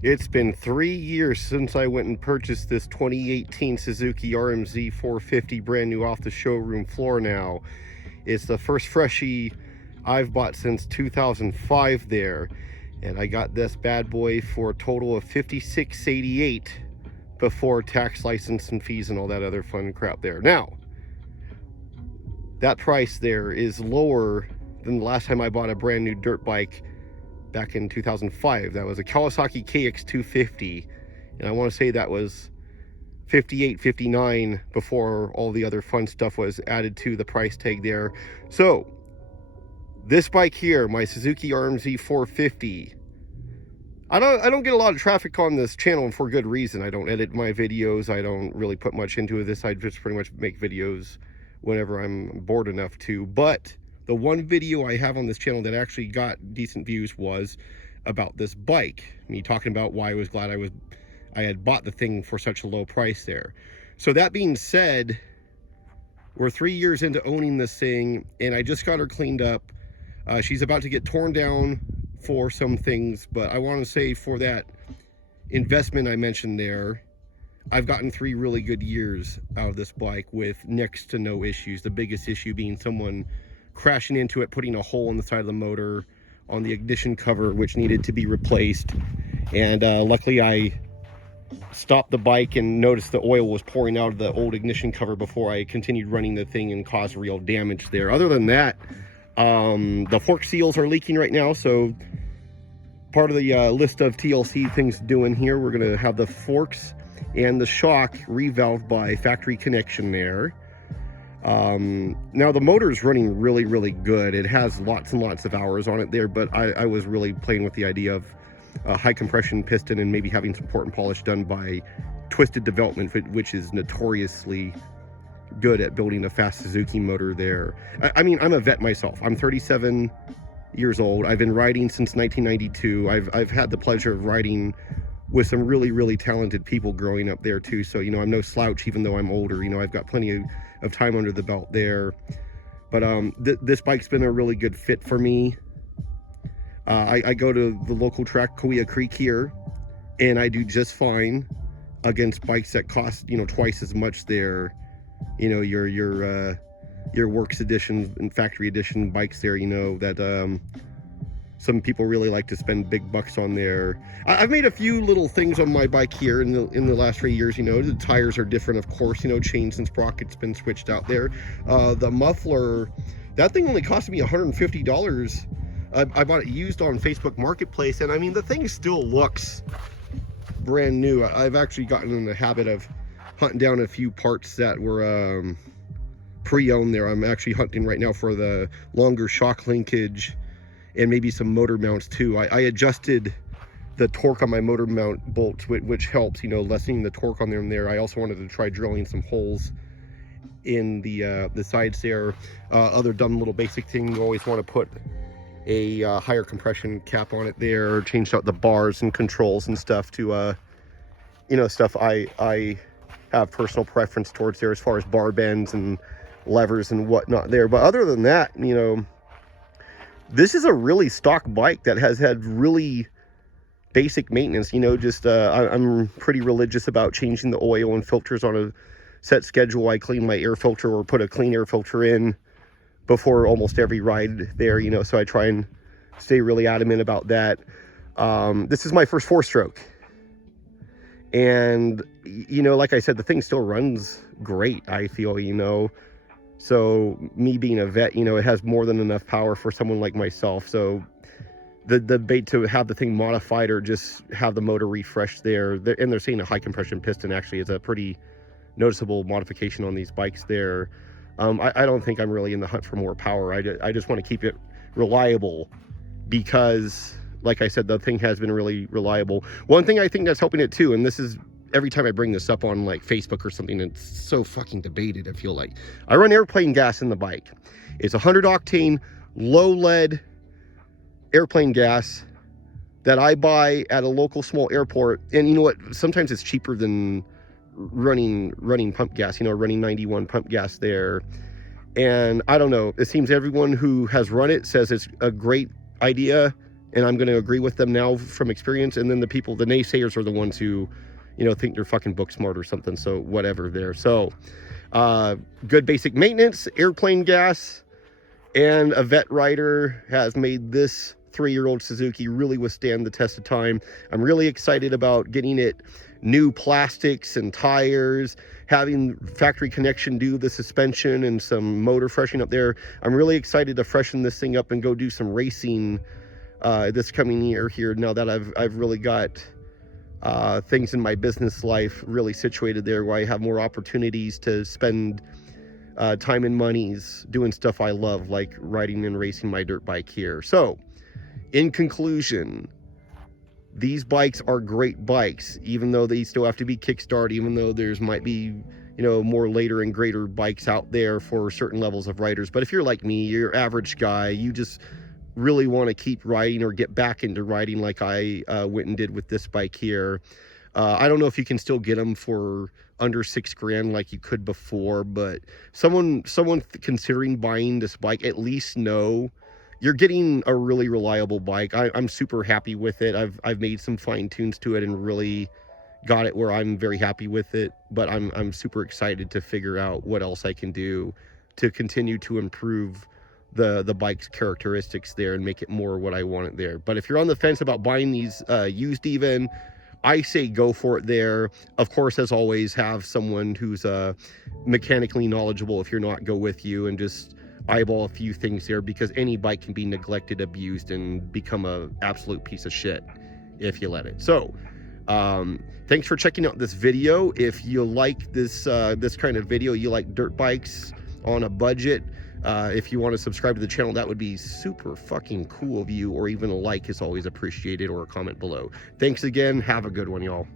It's been 3 years since I went and purchased this 2018 Suzuki Rmz450, brand new off the showroom floor now. It's the first freshie I've bought since 2005 there. And I got this bad boy for a total of $56.88 before tax, license, and fees and all that other fun crap there. Now, that price there is lower than the last time I bought a brand new dirt bike back in 2005. That was a Kawasaki KX250, and I want to say that was $58, $59 before all the other fun stuff was added to the price tag there. So this bike here, my Suzuki Rmz450, I don't get a lot of traffic on this channel, and for good reason. I don't edit my videos. I don't really put much into this. I just pretty much make videos whenever I'm bored enough to. But the one video I have on this channel that actually got decent views was about this bike. Me talking about why I was glad I had bought the thing for such a low price there. So that being said, we're 3 years into owning this thing, and I just got her cleaned up. She's about to get torn down for some things, but I want to say for that investment I mentioned there, I've gotten 3 really good years out of this bike with next to no issues. The biggest issue being someone crashing into it, putting a hole in the side of the motor on the ignition cover, which needed to be replaced. And luckily I stopped the bike and noticed the oil was pouring out of the old ignition cover before I continued running the thing and caused real damage there. Other than that, the fork seals are leaking right now, so part of the list of TLC things doing here, we're going to have the forks and the shock revalved by factory connection there. Now the motor is running really good. It has lots and lots of hours on it there, but I was really playing with the idea of a high compression piston and maybe having some port and polish done by Twisted Development, which is notoriously good at building a fast Suzuki motor there. I mean, I'm a vet myself. I'm 37 years old. I've been riding since 1992. I've had the pleasure of riding with some really talented people growing up there too. So, you know, I'm no slouch, even though I'm older. You know, I've got plenty of time under the belt there. But this bike's been a really good fit for me. I go to the local track, Kauai Creek here, and I do just fine against bikes that cost, you know, twice as much there. You know, your works edition and factory edition bikes there, you know, that some people really like to spend big bucks on there. I've made a few little things on my bike here in the last 3 years. You know, the tires are different, of course, you know, chains and sprockets been switched out there. The muffler, that thing only cost me $150. I bought it used on Facebook Marketplace, and I mean, the thing still looks brand new. I've actually gotten in the habit of hunting down a few parts that were pre-owned there. I'm actually hunting right now for the longer shock linkage and maybe some motor mounts too. I adjusted the torque on my motor mount bolts, which helps, you know, lessening the torque on them there. I also wanted to try drilling some holes in the sides there. Other dumb little basic thing, you always want to put a higher compression cap on it there, changed out the bars and controls and stuff to you know, stuff I have personal preference towards there as far as bar bends and levers and whatnot there. But other than that, you know, this is a really stock bike that has had really basic maintenance. You know, just I'm pretty religious about changing the oil and filters on a set schedule. I clean my air filter or put a clean air filter in before almost every ride there, you know, so I try and stay really adamant about that. This is my first 4-stroke. And, you know, like I said, the thing still runs great, I feel, you know. So me being a vet, you know, it has more than enough power for someone like myself. So the debate to have the thing modified or just have the motor refreshed there, and they're saying a high compression piston actually is a pretty noticeable modification on these bikes there. I don't think I'm really in the hunt for more power. I just want to keep it reliable because, like I said, the thing has been really reliable. One thing I think that's helping it too, and this is every time I bring this up on like Facebook or something, it's so fucking debated, I feel like. I run airplane gas in the bike. It's 100 octane, low lead airplane gas that I buy at a local small airport. And you know what? Sometimes it's cheaper than running pump gas, you know, running 91 pump gas there. And I don't know, it seems everyone who has run it says it's a great idea and I'm going to agree with them now from experience. And then the naysayers are the ones who, you know, think they're fucking book smart or something. So whatever there. So good basic maintenance, airplane gas, and a vet rider has made this 3-year-old Suzuki really withstand the test of time. I'm really excited about getting it new plastics and tires, having factory connection do the suspension and some motor freshening up there. I'm really excited to freshen this thing up and go do some racing this coming year here, now that I've really got things in my business life really situated there, where I have more opportunities to spend time and monies doing stuff I love, like riding and racing my dirt bike here. So in conclusion, these bikes are great bikes, even though they still have to be kickstart, even though there's might be, you know, more later and greater bikes out there for certain levels of riders. But if you're like me, you're average guy, you just really want to keep riding or get back into riding like I went and did with this bike here. I don't know if you can still get them for under $6,000 like you could before, but someone considering buying this bike, at least know you're getting a really reliable bike. I'm super happy with it. I've made some fine tunes to it and really got it where I'm very happy with it, but I'm super excited to figure out what else I can do to continue to improve the bike's characteristics there and make it more what I want it there. But if you're on the fence about buying these used even, I say go for it there. Of course, as always, have someone who's mechanically knowledgeable, if you're not, go with you and just eyeball a few things there, because any bike can be neglected, abused, and become a absolute piece of shit if you let it. So thanks for checking out this video. If you like this this kind of video, you like dirt bikes on a budget, if you want to subscribe to the channel, that would be super fucking cool of you, or even a like is always appreciated, or a comment below. Thanks again. Have a good one, y'all.